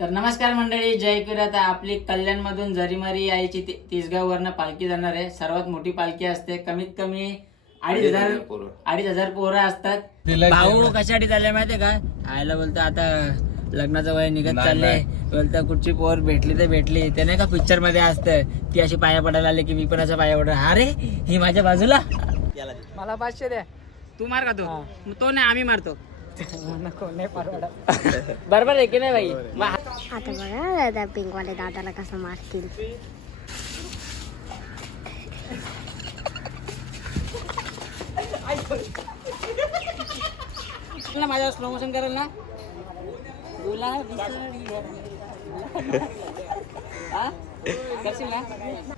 तर नमस्कार मंडळी जय किरात आपली कल्याणमधून जरीमारी यायची तिसगाव वरनं पालखी जाणार आहे. सर्वात मोठी पालखी असते. कमीत कमी अडीच हजार अडीच हजार पोरं. असतात. भाऊ कशासाठी चालले माहितीये का? आयला बोलतो आता लग्नाचं वय निघत चालले बोलतो कुठची पोर भेटली तर भेटली. ते नाही का पिक्चरमध्ये असतं. ती अशी पाया पडायला आली की मी पण असं पाया पडा अरे ही माझ्या बाजूला. मला पाचशे द्या. तू मार का तो? तो नाही आम्ही मारतो. बरोबर आहे की नाही बाई मग आता बघा त्या पिंकवाले दादाला कसं मारतील ना माझ्यावर स्लो मोशन करेल ना गुलाबी साडी. हा? करशील ना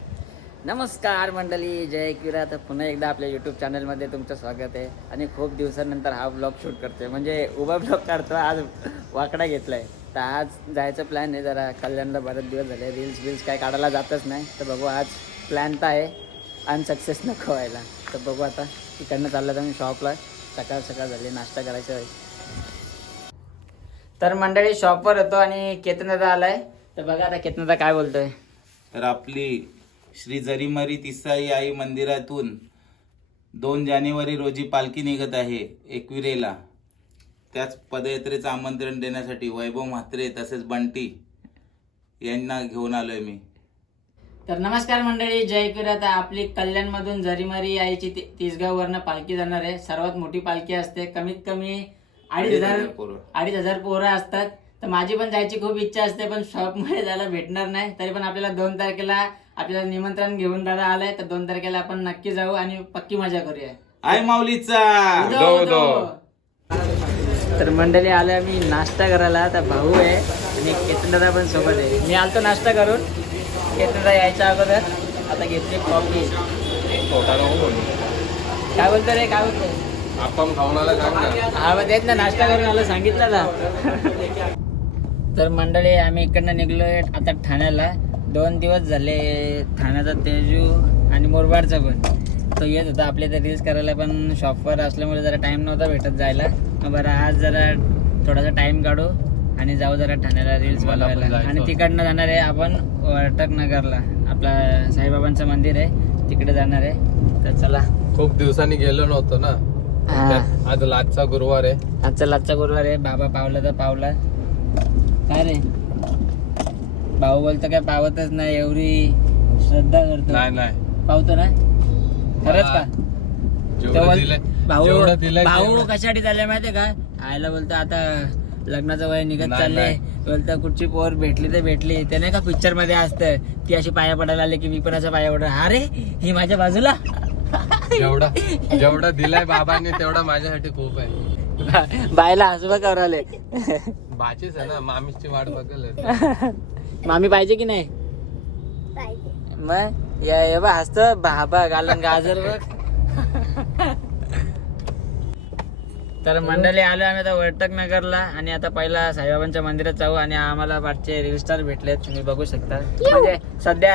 नमस्कार मंडळी जय किरा. तर पुन्हा एकदा आपल्या यूट्यूब चॅनलमध्ये तुमचं स्वागत आहे. आणि खूप दिवसानंतर हा ब्लॉग शूट करतोय. म्हणजे उभा ब्लॉग काढतो आज वाकडा घेतलाय. तर आज जायचं प्लॅन आहे जरा. कल्याणला बरेच दिवस झाले. रील्स बिल्स काय काढायला जातच नाही. तर बघू आज प्लॅन तर आहे अनसक्सेस नको व्हायला. तर बघू आता तिकडनं चाललं तर मी शॉपला सकाळ सकाळ झाली नाश्ता करायचा आहे. तर मंडळी शॉपवर होतो आणि केतन दादा आलाय. तर बघा आता केतन दादा काय बोलतोय. तर आपली श्री जरीमरी तिसाई आई मंदिरातून दोन जानेवारी रोजी पालखी निघत आहे एकविरेला त्याच पदयात्रेचं आमंत्रण देण्यासाठी वैभव म्हात्रे तसेच बंटी यांना घेऊन आलोय मी. तर नमस्कार मंडळी जय किरात आपली कल्याणमधून जरीमारी यायची तिसगाव वरनं पालखी जाणार आहे. सर्वात मोठी पालखी असते. कमीत कमी अडीच हजार पोरं. अडीच हजार पोरं असतात. तर माझी पण जायची खूप इच्छा असते पण शॉपमुळे जायला भेटणार नाही. तरी पण आपल्याला दोन तारखेला आपल्याला निमंत्रण घेऊन दादा आलंय तर दोन तारखेला आपण नक्की जाऊ आणि पक्की मजा करूया. आय माऊलीचा! उदो, उदो. तर मंडळी आले आम्ही नाश्ता करायला. तर भाऊ आहे आणि केतनदा पण सोबत आहे. मी आलतो नाश्ता करून. केतनदा यायच्या अगोदर. आता घेतली कॉफी. काय बोलतो रे काय बोलतो? आपण खाऊन आला सांग ना हा मग तेच ना नाश्ता करून आलो सांगितलं ना. तर मंडळी आम्ही इकडनं निघलोय आता ठाण्याला. दोन दिवस झाले ठाण्याचा तेजू आणि मोरबाडचा पण. तो येत होता आपले तर रील्स करायला पण शॉपवर असल्यामुळे जरा टाइम नव्हता भेटत जायला. बरं आज जरा थोडासा टाइम काढू आणि जाऊ जरा ठाण्याला रील्स बनवायला आणि. तिकडनं जाणार आहे आपण वर्टक नगरला आपला साईबाबांचं मंदिर आहे तिकडे जाणार आहे. तर चला. खूप दिवसांनी गेलो नव्हतो ना. आज लाजचा गुरुवार आहे. आजचा लाजचा गुरुवार आहे बाबा पावला तर पावला. काय रे? भाऊ बोलतो काय पावतच नाही एवढी श्रद्धा करतो. नाही नाही. पावतो ना? खरंच का? जेवढं तेव्हा दिलंय भाऊ जेवढं दिलंय भाऊ तेवढं- कशासाठी चालले माहितीये का? आयला बोलतो आता लग्नाचं वय निघत नाही, चालले नाही. बोलतो कुठची पोर भेटली तर भेटली. ते नाही का पिक्चरमध्ये असतं ती अशी पाया पडायला आली की मी पण असं पाया पडा अरे ही माझ्या बाजूला. जेवढा जेवढा दिलाय बाबांनी तेवढा माझ्यासाठी खूप आहे. बायला हसबा कराले बाचीच आहे ना मामीची वाट बघेल मामी पाहिजे की नाही? पाहिजे. मग? या हे बा हसत. बाबा गालन गाजर बघ. तर मंडळी आलो आम्ही आता वर्तक नगरला आणि आता पहिला साईबाबांच्या मंदिरात जाऊ आणि आम्हाला वाटचे रील स्टार भेटले तुम्ही बघू शकता. म्हणजे सध्या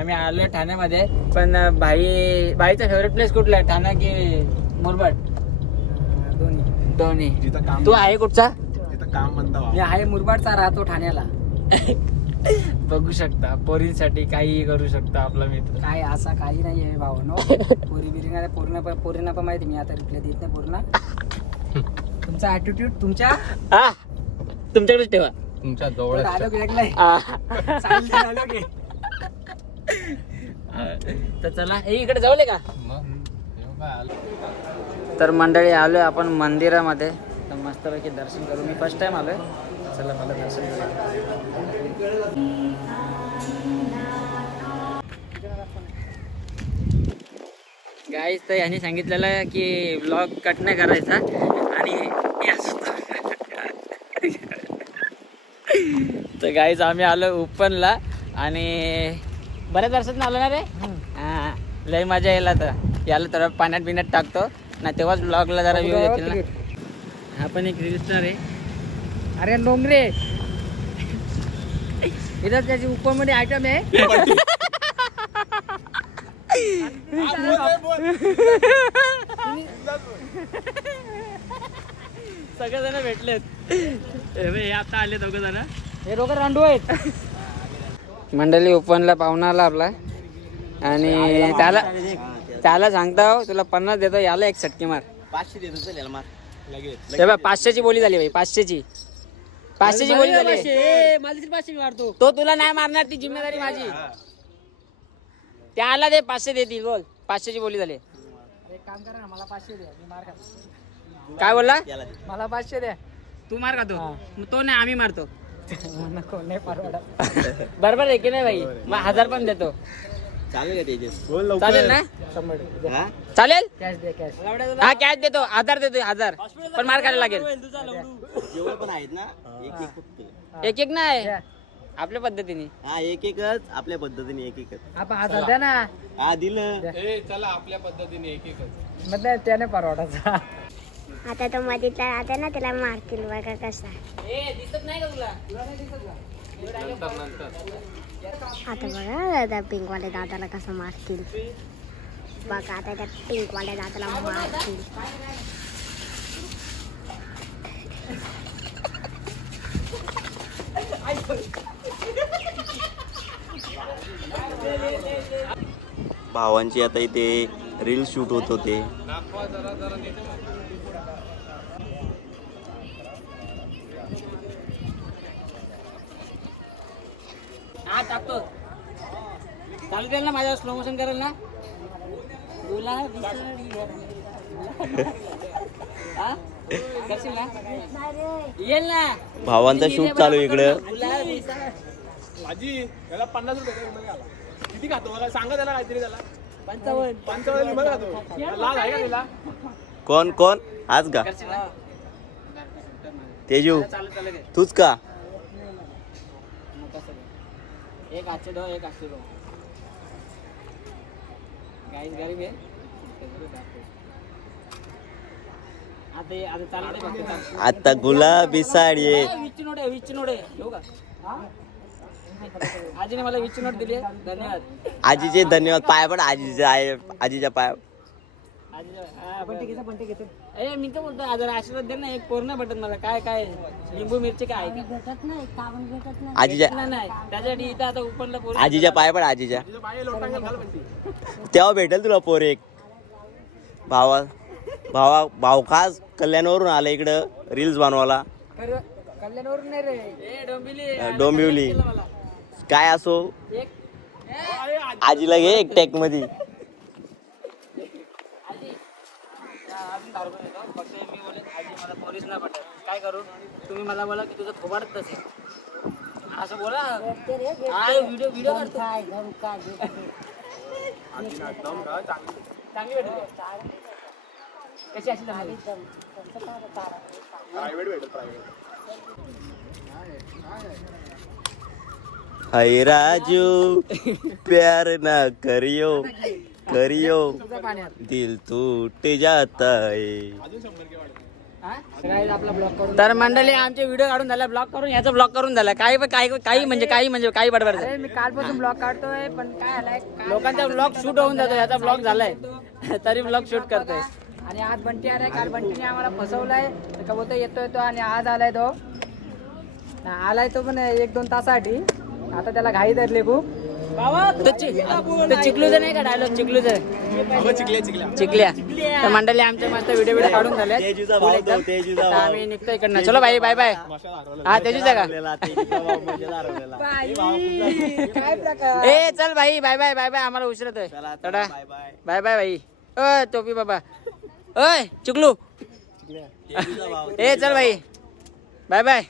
आम्ही आलोय ठाण्यामध्ये पण भाई भाईचा फेवरेट प्लेस कुठला आहे? ठाणा की मुरबाड? दोन्ही दोन्ही तू आहे कुठचा? मी आहे मुरबाडचा राहतो ठाण्याला. बघू शकता पोरींसाठी काही करू शकता आपला मित्र. काय असा काही नाही आहे भावनो पोरी बिरी नाही पूर्ण पोरींना पण माहिती मी आता रिप्लाय देत नाही पूर्ण तुमचा ऍटिट्यूड तुमच्या? तुमच्याकडेच ठेवा. तुमच्या जवळ डायलॉग आ. डायलॉग तर चला हे इकडे जाऊले का? तर मंडळी आलोय आपण मंदिरामध्ये. तर मस्तपैकी दर्शन करू मी फर्स्ट टाइम आलोय. चला मला दर्शन गाईज तर यांनी सांगितलेलं की ब्लॉग कट नाही करायचा. आणि तर गाईज आम्ही आलो उपनला आणि बऱ्याच वर्षात आलो ना रे? हा. लय मजा येईल तर. याला तर पाण्यात बिण्यात टाकतो. ना तेव्हाच ब्लॉगला जरा व्यू येतील ना. हा पण एक रील ना आहे अरे डोंगरे इथं त्याची उपमध्ये आयटम आहे सगळेजण भेटलेत. हे आता आले दोघ जण हे दोघं रांडू आहेत. मंडळी ओपनला पाहुणा आला आपला. आणि त्याला त्याला सांगता हो, तुला पन्नास देतो याला एक सटकी मार. पाचशे देतो चल याला मार. हे बघ पाचशेची बोली झाली भाई पाचशेची. पाचशेची बोली झाली तो तुला नाही मारणार ती जिम्मेदारी माझी. त्याला दे पाचशे देतील बोल. पाचशेची बोली झाली. काम करा ना मला पाचशे द्या मी मार खातो. काय बोलला? मला पाचशे द्या तू मार खातो. मग तो नाही आम्ही मारतो. नको नाही परवडत. बरोबर आहे की नाही भाई मग हजार पण देतो. चालेल का तेजस? चालेल ना? हा? चालेल? कॅश दे कॅश हा कॅश देतो. हजार देतो हजार पण मार खायला लागेल. जेवढे पण आहेत ना एक एक फक्त एक एक नाही. आपल्या पद्धतीने. हा एक एकच आपल्या पद्धतीने एक एकच. आपण हजार द्या ना. हा दिलं. मग त्याने परवडाचा आता तो मधीतला राहते ना त्याला मारतील बघा कसा. दिसत नाही का तुला? आता बघा त्या पिंकवाले दादाला कसं मारतील. बघा आता त्या पिंकवाल्या दादाला मारतील. भावांची आता इथे रील शूट होत होते. हा टाकतो. चालू देईल ना माझ्या स्लो मोशन करेल ना? बोला. हा? करशील ना? येईल ना? भावांचा शूट चालू आहे इकडं. आजी त्याला पन्नास रुपये. किती खातो मला सांगा त्याला काहीतरी त्याला. पंचावन्न. पंचावन्न लिंबू खातो. लाज आहे का तुला? कोण कोण? आज का? तेजू तूच का मग कसं दे. एक आजचे दो एक आजचे दो. गाईस गरीब आहे आता चालू गुलाबी साडी आहे. नोट आहे वीसची नोट आहे. घेऊ का? आजीने मला वीसची नोट दिली आहे. धन्यवाद. आजीचे धन्यवाद. पाय पण आजीचे आहे आजीच्या पाय. ए मी काय बोलतो जरा आशीर्वाद दे ना एक पूर्ण भेटत मला. काय काय? लिंबू मिरची काय? भेटत नाही काबून भेटत नाही. आजीच्या नाही नाही. त्याच्यासाठी इथं आता उपनला पोरं- आजीच्या पाय पण आजीच्या. तेव्हा भेटेल तुला पोर एक. भावा भावा भाऊ खास कल्याणवरून आला इकडं रील्स बनवायला. कल्याणवरून नाही रे. ए डोंबिवली. अं. काय असो? एक आजीला घे एक टॅकमध्ये आजी हा, अजून फक्त मी आजी मला पोलीस नाही पडत काय करू? तुम्ही मला बोला की तुझं थोबाडत असेल असं बोला. व्हिडिओ व्हिडिओ काढतो चांगली. भेटेल? कशी अशी चांगली प्रायव्हेट भेटेल प्रायव्हेट हाय राजू प्यार ना करियो. करियो। दिल टूट जाता है। तर मंडळी आमचे व्हिडिओ काढून झाला ब्लॉक करून याचा ब्लॉक करून झाला. काही पण काही काही म्हणजे काही म्हणजे काही बडबड मी कालपासून ब्लॉक काढतोय पण काय आलाय? लोकांचा ब्लॉग शूट होऊन जातो याचा ब्लॉग झालाय. तरी ब्लॉग शूट करतोय. आणि आज बंटी आलाय काल बंटीने आम्हाला फसवलाय. तर का बोलतो येतोय तो आणि आज आलाय तो. आलाय तो पण एक दोन तासासाठी. आता त्याला घाई धरली खूप. चिकलूच नाही का डायलॉग चिकलूच चिकल्या तर मंडळी आमच्या मस्त व्हिडिओ व्हिडिओ काढून झाले. आम्ही निघतो इकडनं. चलो बाई बाय बाय. हा तेजूच आहे का. ए चल भाई बाय बाय बाय बाय. आम्हाला उशीर होतोय. चला, तडा बाय बाय. बाय बाय भाई ओय टोपी बाबा. ओय चिकलू ए चल भाई बाय बाय.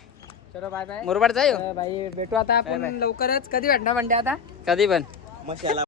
चलो बाय बाय मुरबाड जाऊ? भाई भेटू आता आपण लवकरच. कधी भेटणार म्हणते आता? कधी पण. मशाला